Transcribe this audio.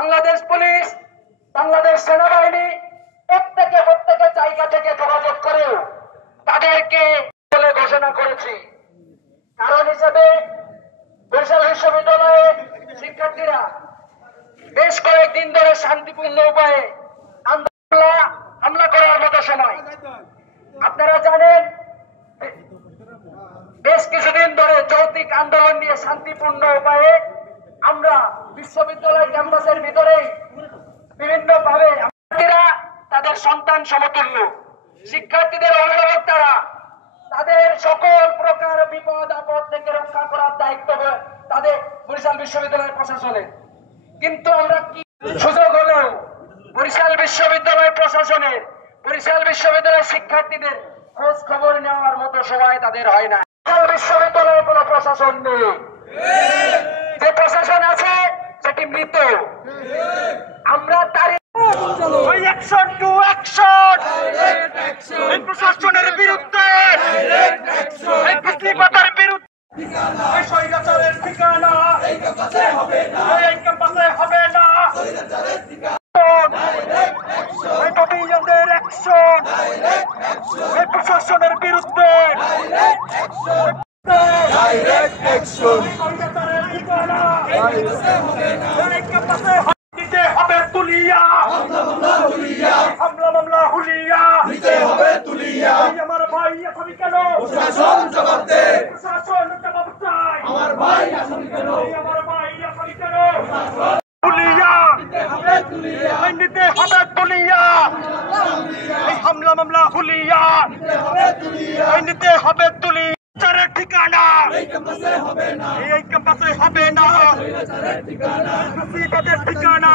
Bangladesh police, Bangladesh সেনাবাহিনী প্রত্যেকে জায়গা থেকে যোগাযোগ করেও তাদেরকে বলে ঘোষণা করেছি। কারণ হিসেবে বরিশাল বিশ্ববিদ্যালয়ে শিক্ষার্থীরা বেশ কয়েকদিন ধরে শান্তিপূর্ণ উপায়ে হামলা করার মতো সময়, আপনারা জানেন বেশ কিছুদিন ধরে যৌক্তিক আন্দোলন নিয়ে শান্তিপূর্ণ উপায়ে আমরা বিশ্ববিদ্যালয় ক্যাম্পাসের ভিতরেই বিভিন্ন ভাবে শিক্ষার্থীরা তাদের সন্তান সমতুল্য, শিক্ষার্থীদের অভিভাবকরা তাদের সকল প্রকার বিপদ আপদ থেকে রক্ষা করার দায়িত্ব তাদের বরিশাল বিশ্ববিদ্যালয়ের প্রশাসনের। কিন্তু আমরা কি সুযোগ হলেও বরিশাল বিশ্ববিদ্যালয় প্রশাসনের, বরিশাল বিশ্ববিদ্যালয়ের শিক্ষার্থীদের খোঁজ খবর নেওয়ার মতো সময় তাদের হয় না। বরিশাল বিশ্ববিদ্যালয়ে কোনো প্রশাসন নেই, যে প্রশাসন আছে সেটি মৃত। আমরা তার প্রশাসনের বিরুদ্ধে, বিরুদ্ধে স্বৈরাচারের ঠিকানা এই ক্যাম্পাসে হবে না, প্রশাসনের বিরুদ্ধে দিতে হবে তুলিয়া, হামলা মামলা হুলিয়া দিতে হবে তুলিয়া। আমার ভাই আসামি কেন? প্রশাসন জবাব দে, প্রশাসন জবাব চাই। আমার ভাই আসামি কেন? আমার ভাই আসামি কেন? তুলিয়া দিতে হবে তুলিয়া, দিতে হবে তুলিয়া। এই হামলা মামলা হুলিয়া দিতে হবে তুলিয়া, দিতে হবে তুলিয়া। ঠিকানা এই ক্যাম্পাসে হবে না, এই ক্যাম্পাসে হবে না, ঠিকানা ঠিকানা